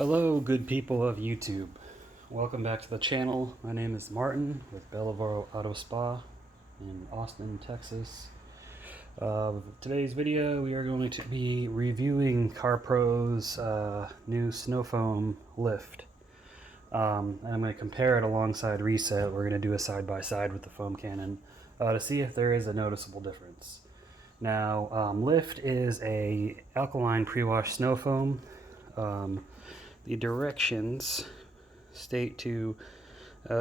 Hello, good people of YouTube. Welcome back to the channel. My name is Martin with Bellavaro Auto Spa in Austin, Texas. Today's video, we are going to be reviewing Carpro's new snow foam lift. And I'm going to compare it alongside Reset. We're going to do a side-by-side with the foam cannon to see if there is a noticeable difference. Now, Lift is a alkaline pre-wash snow foam. The directions state to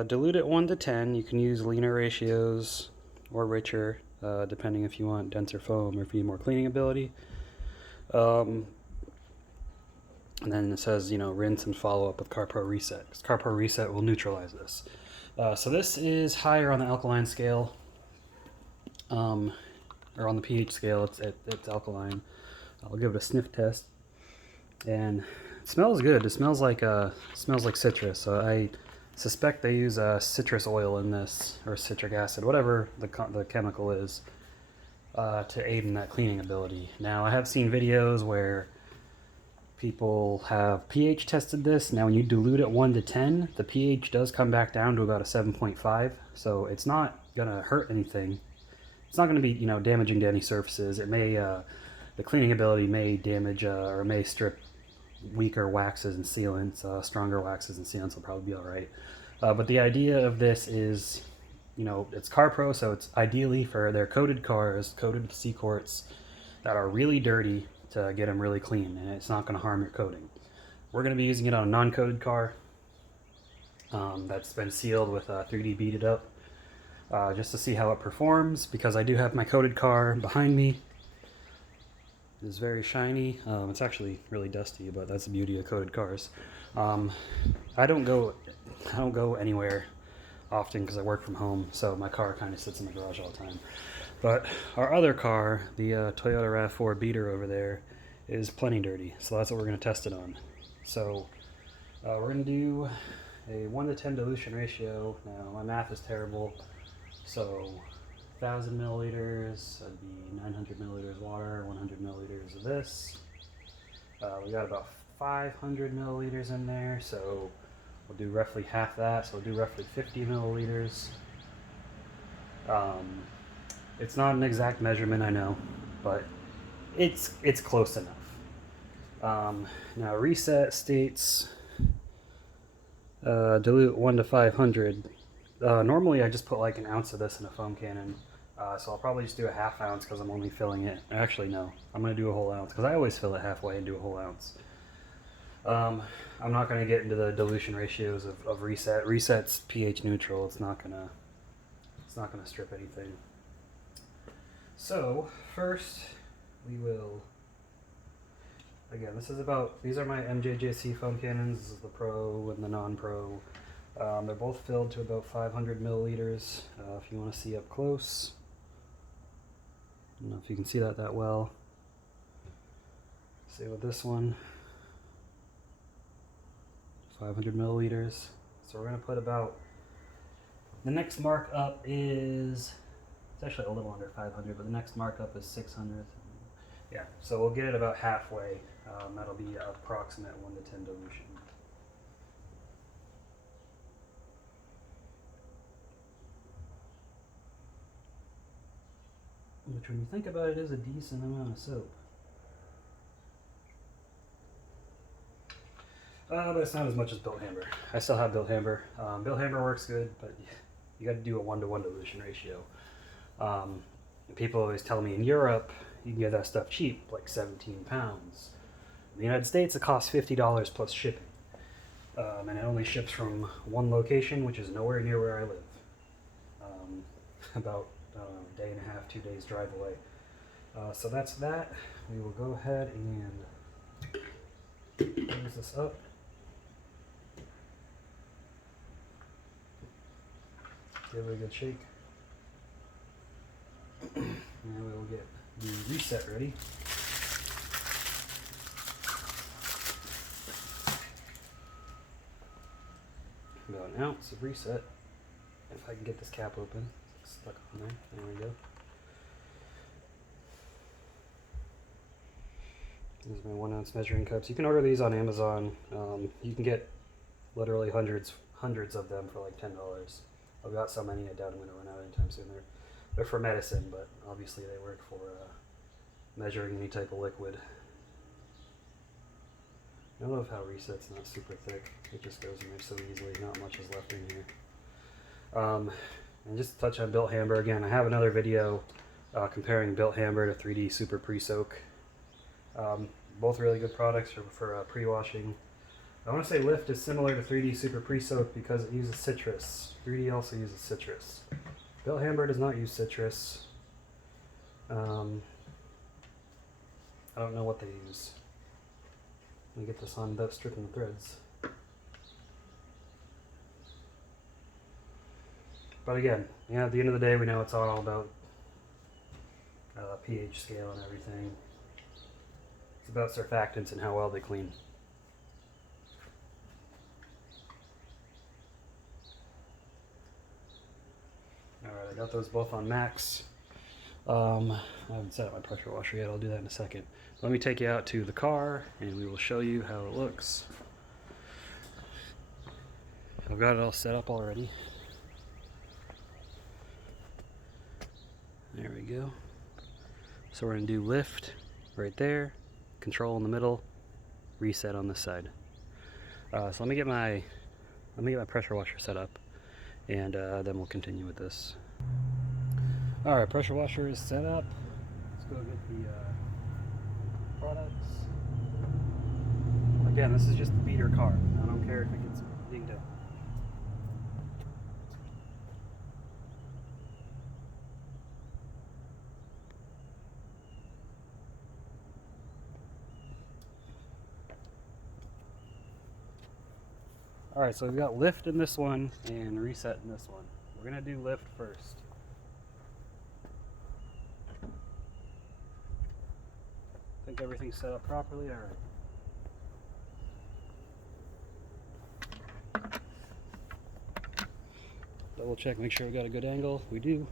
dilute at 1 to 10. You can use leaner ratios or richer, depending if you want denser foam or if you need more cleaning ability. And then it says, rinse and follow up with Carpro Reset, because Carpro Reset will neutralize this. So this is higher on the alkaline scale, or on the pH scale. It's alkaline. I'll give it a sniff test, and it smells good. It smells like citrus. So I suspect they use citrus oil in this, or citric acid, whatever the chemical is, to aid in that cleaning ability. Now, I have seen videos where people have pH tested this. Now, when you dilute it 1 to 10, the pH does come back down to about a 7.5. So it's not gonna hurt anything. It's not gonna be, damaging to any surfaces. It may, the cleaning ability may damage or may strip weaker waxes and sealants. Stronger waxes and sealants will probably be all right. But the idea of this is, it's Carpro, so it's ideally for their coated cars, coated C-quarts that are really dirty, to get them really clean, and it's not going to harm your coating. We're going to be using it on a non-coated car that's been sealed with 3D beaded up, just to see how it performs, because I do have my coated car behind me. It's very shiny. It's actually really dusty, but that's the beauty of coated cars. I don't go anywhere often because I work from home, so my car kind of sits in the garage all the time. But our other car, the Toyota RAV4 beater over there, is plenty dirty, so that's what we're going to test it on. So we're going to do a 1 to 10 dilution ratio. Now, my math is terrible, so 1,000 milliliters, that'd be 900 milliliters water, 100 milliliters of this. We got about 500 milliliters in there, so we'll do roughly half that, so we'll do roughly 50 milliliters. It's not an exact measurement, I know, but it's close enough. Now, Reset states dilute 1 to 500. Normally I just put like an ounce of this in a foam cannon, so I'll probably just do a half ounce because I'm only filling it. Actually, no, I'm going to do a whole ounce because I always fill it halfway and do a whole ounce. I'm not going to get into the dilution ratios of Reset. Reset's pH neutral. It's not going to strip anything. So first we will, again, these are my MJJC foam cannons. This is the Pro and the non-Pro. They're both filled to about 500 milliliters. If you want to see up close, I don't know if you can see that well. Same with this one, 500 milliliters. So we're going to put about, the next mark up is, it's actually a little under 500, but the next markup is 600. Yeah, so we'll get it about halfway. That'll be approximate 1 to 10 dilution. Which, when you think about it, is a decent amount of soap. But it's not as much as Built Hammer. I still have Built Hammer. Built Hammer works good, but you got to do a 1 to 1 dilution ratio. People always tell me in Europe you can get that stuff cheap, like 17 pounds. In the United States, it costs $50 plus shipping. And it only ships from one location, which is nowhere near where I live. About a day and a half, 2 days drive away. So that's that. We will go ahead and close this up. Give it a good shake. And we will get the Reset ready. About an ounce of Reset. If I can get this cap open. It's stuck on there. There we go. These are my 1 ounce measuring cups. You can order these on Amazon. You can get literally hundreds of them for like $10. I've got so many I doubt I'm going to run out anytime soon. They're for medicine, but obviously they work for measuring any type of liquid. I love how Reset's not super thick. It just goes in there so easily. Not much is left in here. And just to touch on Built Hamber again, I have another video comparing Built Hamber to 3D Super Pre-Soak. Both really good products for pre-washing. I want to say Lift is similar to 3D Super Pre-Soak because it uses citrus. 3D also uses citrus. Built Hamber does not use citrus. I don't know what they use. Let me get this on without stripping the threads. But again, yeah, at the end of the day, we know it's all about pH scale and everything. It's about surfactants and how well they clean. Alright, I got those both on max. I haven't set up my pressure washer yet. I'll do that in a second. Let me take you out to the car and we will show you how it looks. I've got it all set up already. There we go. So we're going to do Lift right there, Control in the middle, Reset on this side. So let me get my pressure washer set up, and then we'll continue with this. All right, pressure washer is set up. Let's go get the products. Again, this is just the beater car. I don't care if it gets dinged up. Alright, so we've got Lift in this one and Reset in this one. We're going to do Lift first. I think everything's set up properly. Alright. Double check, make sure we got a good angle. We do.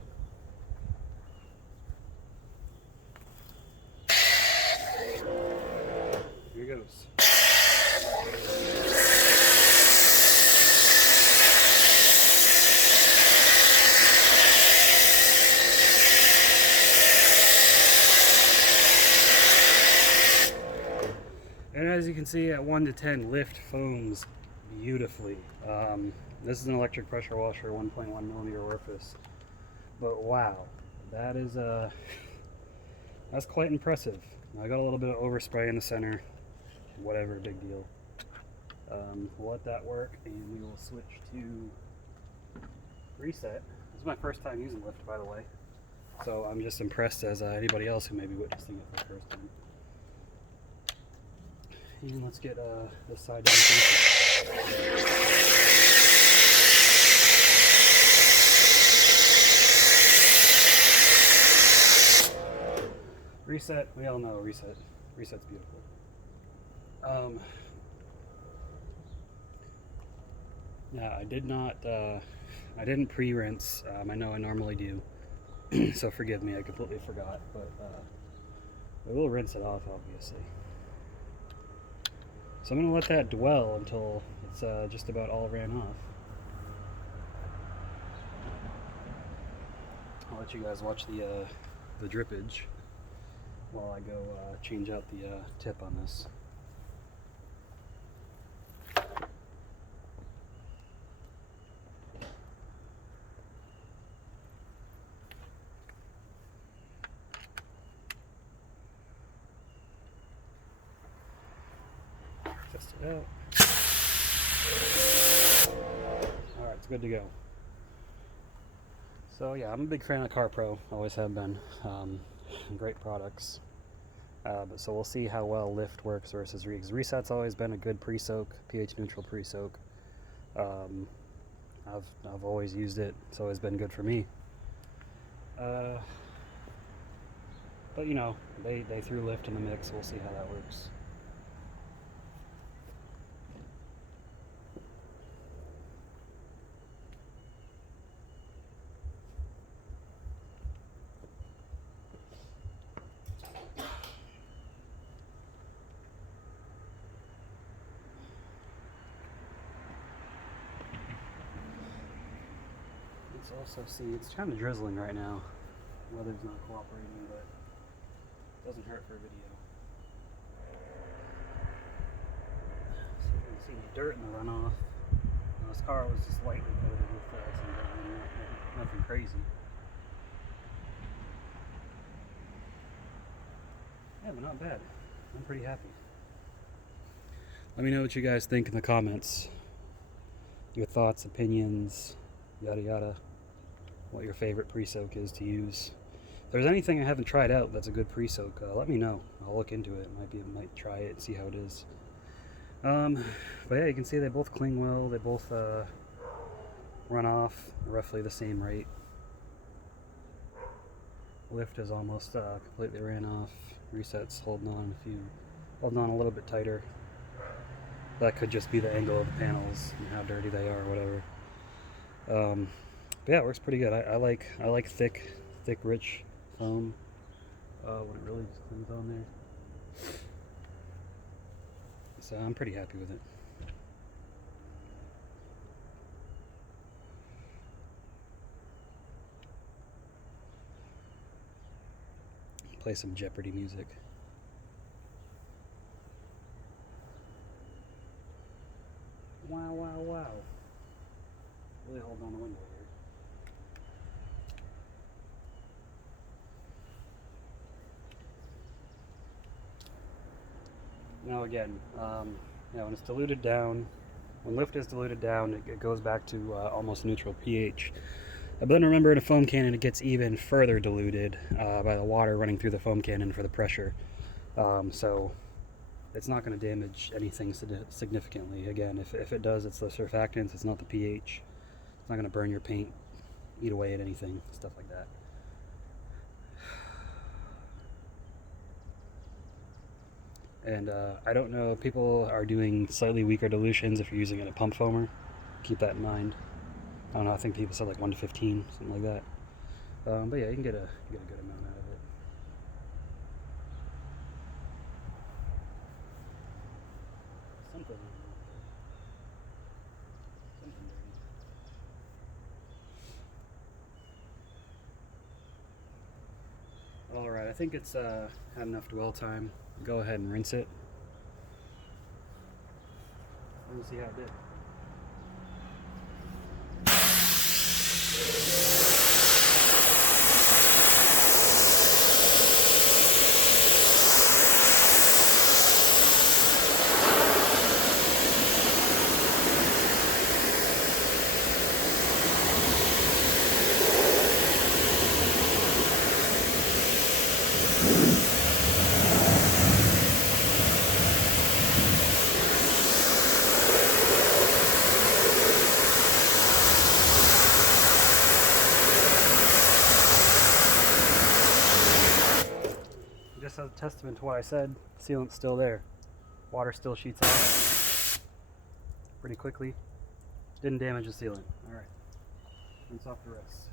Here goes. And as you can see, at 1 to 10, Lift foams beautifully. This is an electric pressure washer, 1.1 millimeter orifice. But wow, that is that's quite impressive. I got a little bit of overspray in the center. Whatever, big deal. We'll let that work, and we will switch to Reset. This is my first time using Lift, by the way. So I'm just impressed as anybody else who may be witnessing it for the first time. And let's get this side down. Reset, we all know Reset. Reset's beautiful. Yeah, I didn't pre-rinse. I know I normally do. So forgive me, I completely forgot. But we will rinse it off, obviously. So I'm going to let that dwell until it's just about all ran off. I'll let you guys watch the drippage while I go change out the tip on this. Test it out. Alright, it's good to go. So yeah, I'm a big fan of Carpro, always have been. Great products. So we'll see how well Lift works versus Reset's always been a good pre-soak, pH neutral pre-soak. I've always used it, it's always been good for me. But you know, they threw Lift in the mix, we'll see how that works. Let's also see, it's kind of drizzling right now. Weather's not cooperating, but it doesn't hurt for a video. So you can see the dirt in the runoff. Now, this car was just lightly coated with some dirt, nothing crazy. Yeah, but not bad. I'm pretty happy. Let me know what you guys think in the comments. Your thoughts, opinions, yada yada. What your favorite pre-soak is to use. If there's anything I haven't tried out that's a good pre-soak, let me know. I'll look into it. Might try it and see how it is. But yeah, you can see they both cling well. They both run off roughly the same rate. Lift is almost completely ran off. Reset's holding on a little bit tighter. That could just be the angle of the panels and how dirty they are or whatever. But yeah, it works pretty good. I like thick, rich foam when it really just clings on there. So I'm pretty happy with it. Play some Jeopardy music. Wow, wow, wow. Really hold on the window here. Now again, when it's diluted down, when lift is diluted down, it goes back to almost neutral pH. But then remember, in a foam cannon, it gets even further diluted by the water running through the foam cannon for the pressure. So it's not going to damage anything significantly. Again, if it does, it's the surfactants, it's not the pH. It's not going to burn your paint, eat away at anything, stuff like that. And I don't know, people are doing slightly weaker dilutions if you're using it in a pump foamer. Keep that in mind. I don't know, I think people said like 1 to 15, something like that. But yeah, you can get a good amount out of it. Something dirty. Alright, I think it's had enough dwell time. Go ahead and rinse it. Let's see how it did. Just as a testament to what I said, sealant's still there. Water still sheets off pretty quickly. Didn't damage the sealant. Alright. Rinse off the rest.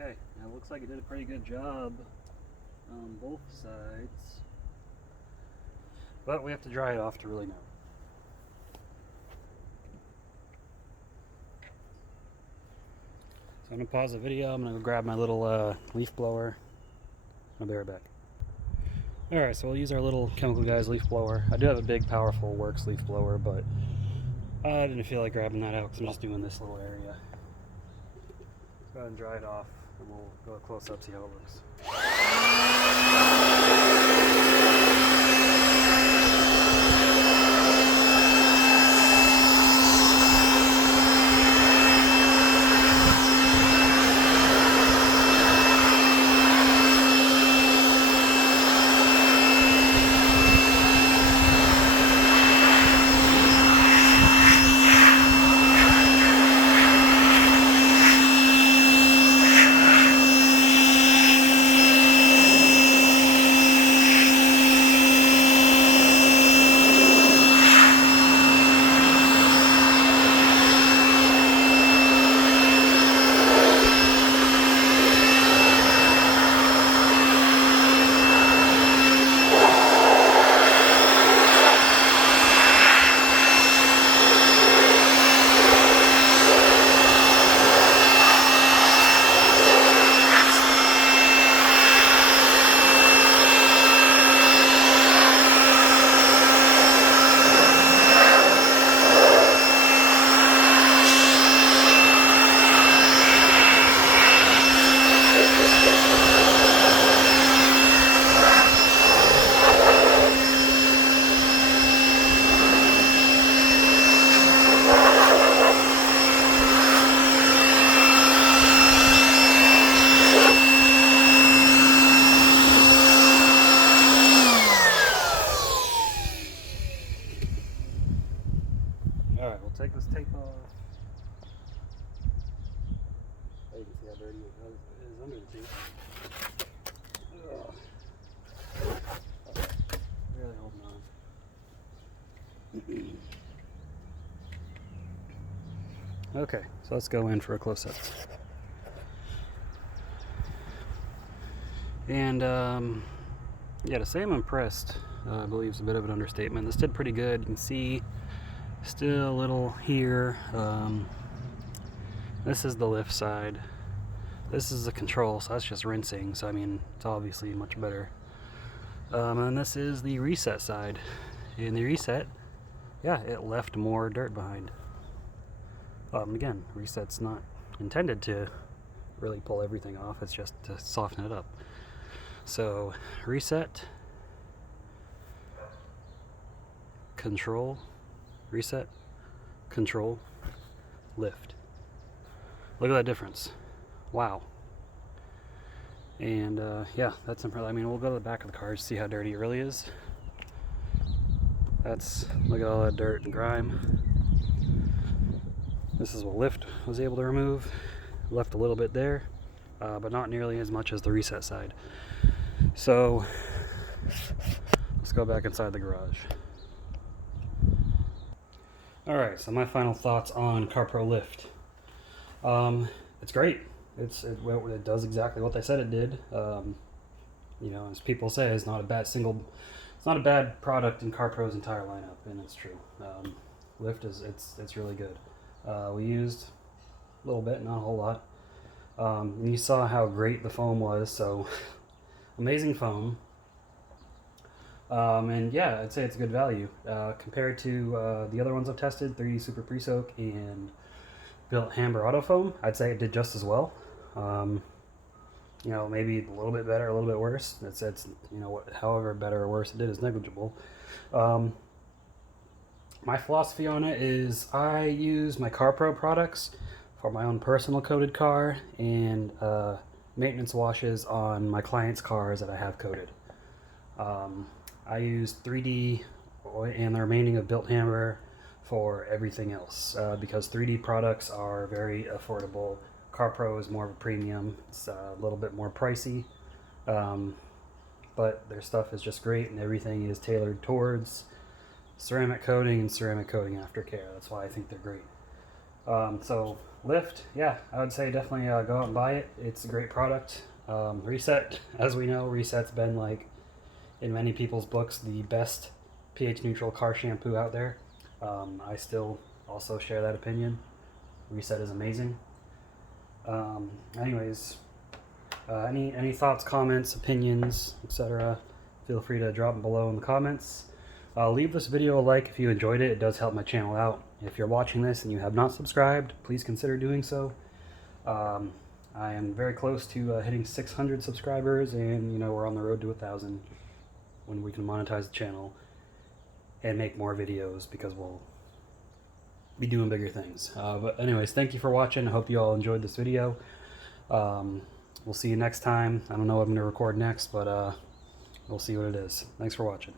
Okay, now it looks like it did a pretty good job on both sides, but we have to dry it off to really know. So I'm going to pause the video, I'm going to go grab my little leaf blower. I'll be right back. Alright, so we'll use our little Chemical Guys leaf blower. I do have a big, powerful Works leaf blower, but I didn't feel like grabbing that out because I'm just doing this little area. Go ahead and dry it off, and we'll go close up, see how it looks. You can see how dirty it is under the tube. Really holding on. Okay, so let's go in for a close-up. And yeah, to say I'm impressed, I believe is a bit of an understatement. This did pretty good. You can see still a little here. This is the lift side. This is the control, so that's just rinsing. So I mean, it's obviously much better. And this is the reset side. In the reset, yeah, it left more dirt behind. Again, reset's not intended to really pull everything off. It's just to soften it up. So reset, control, reset, control, lift. Look at that difference. Wow. And yeah, that's impressive. I mean, we'll go to the back of the car to see how dirty it really is. Look at all that dirt and grime. This is what lift was able to remove. Left a little bit there, but not nearly as much as the reset side. So let's go back inside the garage. Alright, so my final thoughts on Carpro Lift. It's great. It does exactly what they said it did. You know, as people say, it's not a bad product in Carpro's entire lineup, and it's true. Lift it's really good. We used a little bit, not a whole lot. And you saw how great the foam was, so amazing foam. And yeah, I'd say it's a good value. Compared to the other ones I've tested, 3D Super Pre-Soak and Built Hamber Auto Foam, I'd say it did just as well. You know, maybe a little bit better, a little bit worse. It's you know, however better or worse it did is negligible. My philosophy on it is I use my Carpro products for my own personal coated car and maintenance washes on my clients' cars that I have coated. I use 3D and the remaining of Built Hammer for everything else because 3D products are very affordable. Carpro is more of a premium. It's a little bit more pricey, but their stuff is just great, and everything is tailored towards ceramic coating and ceramic coating aftercare. That's why I think they're great. So Lift, yeah, I would say definitely go out and buy it. It's a great product. Reset, as we know, Reset's been, like, in many people's books, the best pH neutral car shampoo out there. I still also share that opinion. Reset is amazing. Anyways, any thoughts, comments, opinions, etc., feel free to drop them below in the comments. Leave this video a like if you enjoyed it. It does help my channel out. If you're watching this and you have not subscribed, please consider doing so. I am very close to hitting 600 subscribers, and you know, we're on the road to 1,000 when we can monetize the channel and make more videos, because we'll be doing bigger things. But anyways, thank you for watching. I hope you all enjoyed this video. We'll see you next time. I don't know what I'm going to record next, but we'll see what it is. Thanks for watching.